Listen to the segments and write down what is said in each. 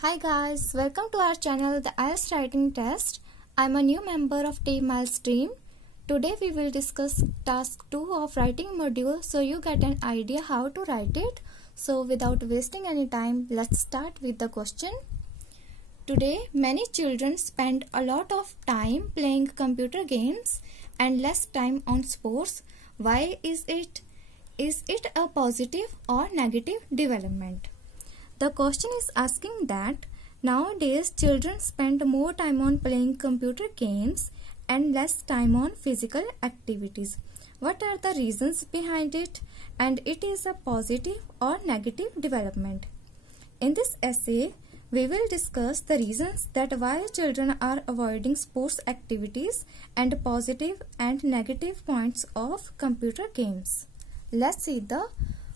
Hi guys, welcome to our channel The IELTS Writing Test. I'm a new member of Team Milestream. Today we will discuss task 2 of writing module so you get an idea how to write it. So without wasting any time, let's start with the question. Today many children spend a lot of time playing computer games and less time on sports. Why is it? Is it a positive or negative development? The question is asking that nowadays children spend more time on playing computer games and less time on physical activities. What are the reasons behind it, and it is a positive or negative development? In this essay, we will discuss the reasons that why children are avoiding sports activities and positive and negative points of computer games. Let's see the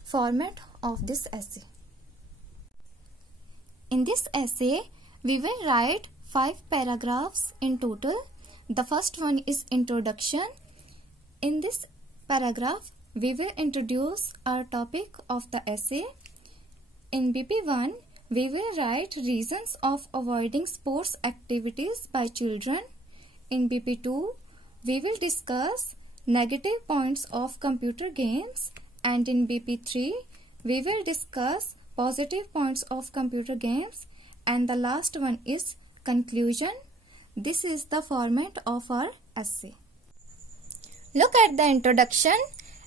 format of this essay. In this essay, we will write 5 paragraphs in total. The first one is introduction. In this paragraph, we will introduce our topic of the essay. In BP1, we will write reasons of avoiding sports activities by children. In BP2, we will discuss negative points of computer games. And in BP3, we will discuss positive points of computer games, and the last one is conclusion. This is the format of our essay. Look at the introduction.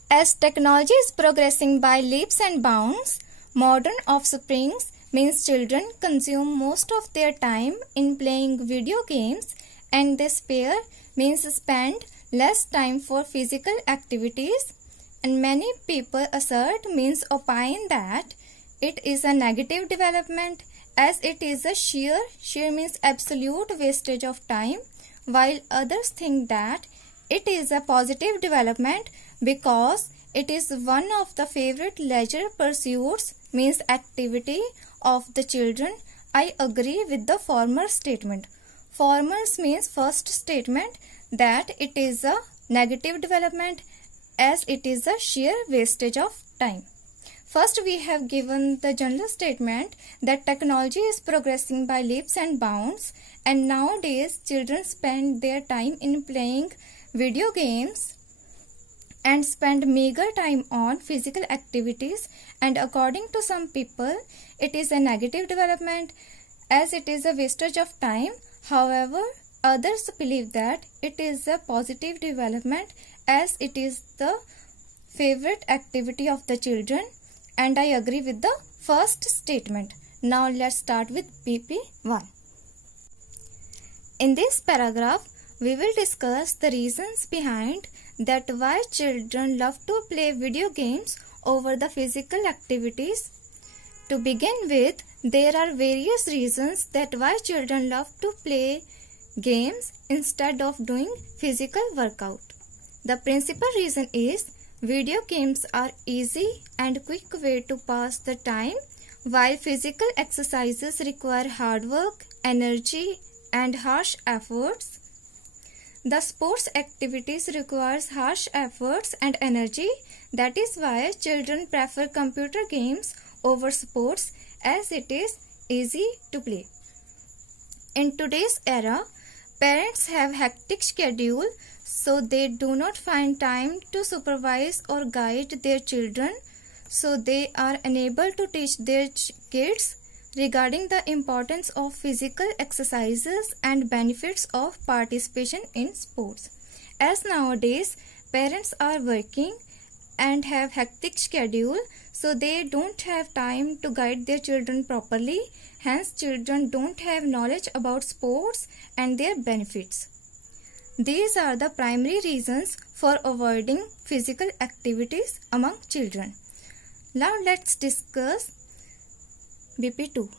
As technology is progressing by leaps and bounds, modern offsprings means children consume most of their time in playing video games, and they spend less time for physical activities. And many people assert means opine that it is a negative development, as it is a sheer means absolute wastage of time, while others think that it is a positive development because it is one of the favorite leisure pursuits means activity of the children. I agree with the former statement. Former means first statement, that it is a negative development as it is a sheer wastage of time. First, we have given the general statement that technology is progressing by leaps and bounds, and nowadays children spend their time in playing video games and spend meager time on physical activities, and according to some people, it is a negative development as it is a wastage of time. However, others believe that it is a positive development as it is the favorite activity of the children. And I agree with the first statement. Now let's start with BP1. In this paragraph, we will discuss the reasons behind that why children love to play video games over the physical activities. To begin with, there are various reasons that why children love to play games instead of doing physical workout. The principal reason is video games are easy and quick way to pass the time, while physical exercises require hard work, energy, and harsh efforts. The sports activities requires harsh efforts and energy. That is why children prefer computer games over sports, as it is easy to play. In today's era, parents have hectic schedule, so they do not find time to supervise or guide their children, so they are unable to teach their kids regarding the importance of physical exercises and benefits of participation in sports. As nowadays parents are working and have hectic schedule, so they don't have time to guide their children properly. Hence, children don't have knowledge about sports and their benefits. These are the primary reasons for avoiding physical activities among children. Now let's discuss BP2.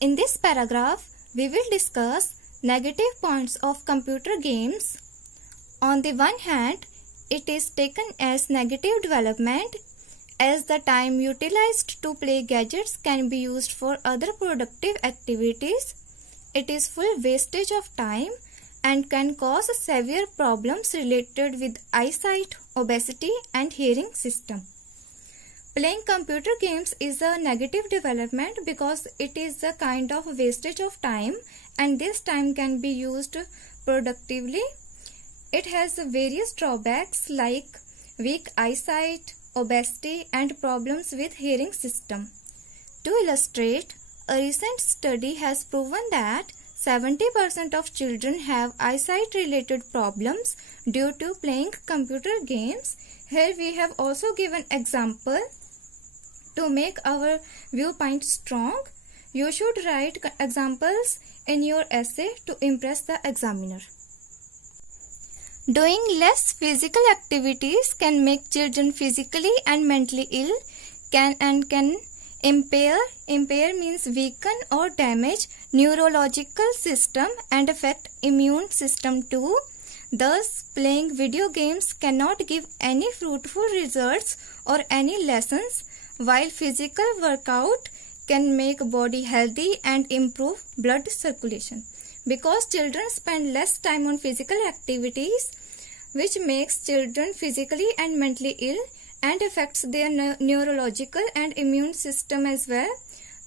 In this paragraph, we will discuss negative points of computer games. On the one hand, it is taken as negative development as the time utilized to play gadgets can be used for other productive activities. It is full wastage of time and can cause severe problems related with eyesight, obesity, and hearing system. Playing computer games is a negative development because it is a kind of wastage of time, and this time can be used productively. It has various drawbacks like weak eyesight, obesity, and problems with hearing system. To illustrate, a recent study has proven that 70% of children have eyesight related problems due to playing computer games. Here we have also given example to make our viewpoint strong. You should write examples in your essay to impress the examiner. Doing less physical activities can make children physically and mentally ill. Can impair means weaken or damage neurological system and affect immune system too. Thus, playing video games cannot give any fruitful results or any lessons, while physical workout can make body healthy and improve blood circulation. Because children spend less time on physical activities, which makes children physically and mentally ill and affects their neurological and immune system as well.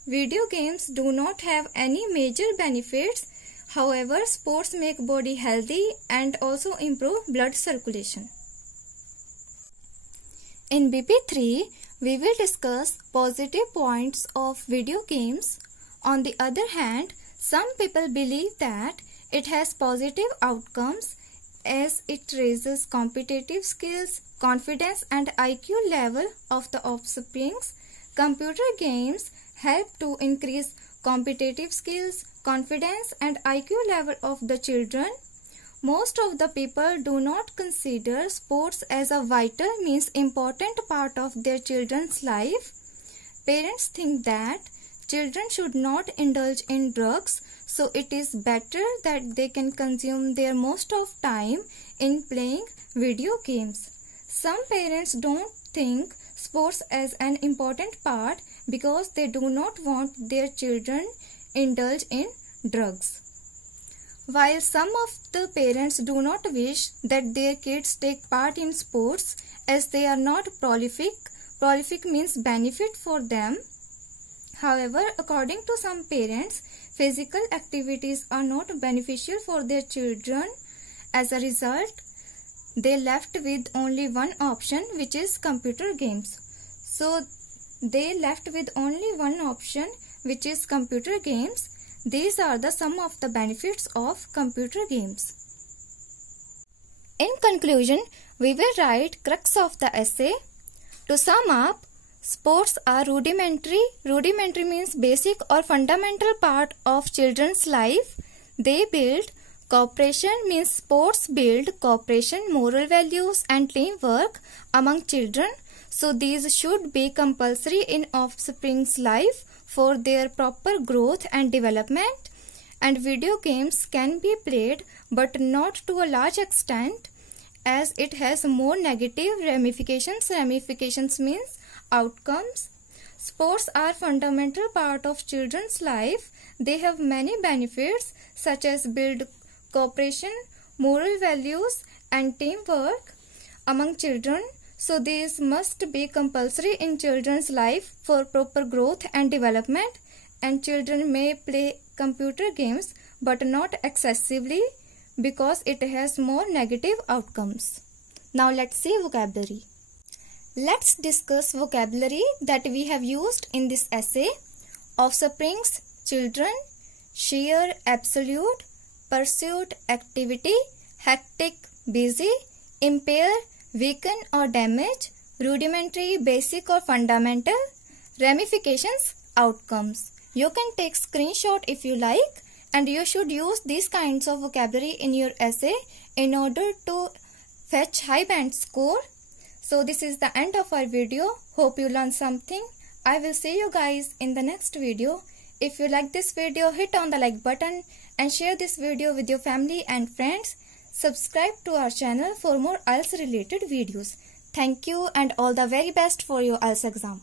Video games do not have any major benefits. However, sports make body healthy and also improve blood circulation. In BP3, we will discuss positive points of video games. On the other hand, some people believe that it has positive outcomes as it raises competitive skills, confidence, and IQ level of the offsprings. Computer games help to increase competitive skills, confidence, and IQ level of the children. Most of the people do not consider sports as a vital means important part of their children's life. Parents think that children should not indulge in drugs, so it is better that they can consume their most of time in playing video games. Some parents don't think sports as an important part because they do not want their children indulge in drugs. While some of the parents do not wish that their kids take part in sports as they are not prolific means benefit for them. However, according to some parents, physical activities are not beneficial for their children. As a result, they left with only one option, which is computer games. So, they left with only one option, which is computer games. These are the some of the benefits of computer games. In conclusion, we will write crux of the essay. To sum up, sports are rudimentary. Rudimentary means basic or fundamental part of children's life. They build cooperation means sports build cooperation, moral values, and teamwork among children. So these should be compulsory in offspring's life for their proper growth and development. And video games can be played but not to a large extent as it has more negative ramifications. Ramifications means outcomes. Sports are fundamental part of children's life. They have many benefits such as build cooperation, moral values, and teamwork among children. So these must be compulsory in children's life for proper growth and development, and children may play computer games but not excessively because it has more negative outcomes. Now let's see vocabulary. Let's discuss vocabulary that we have used in this essay. Offsprings, children, sheer, absolute, pursuit, activity, hectic, busy, impair, weaken or damage, rudimentary, basic or fundamental, ramifications, outcomes. You can take screenshot if you like, and you should use these kinds of vocabulary in your essay in order to fetch high band score. So this is the end of our video. Hope you learned something. I will see you guys in the next video. If you like this video, hit on the like button and share this video with your family and friends. Subscribe to our channel for more IELTS related videos. Thank you and all the very best for your IELTS exam.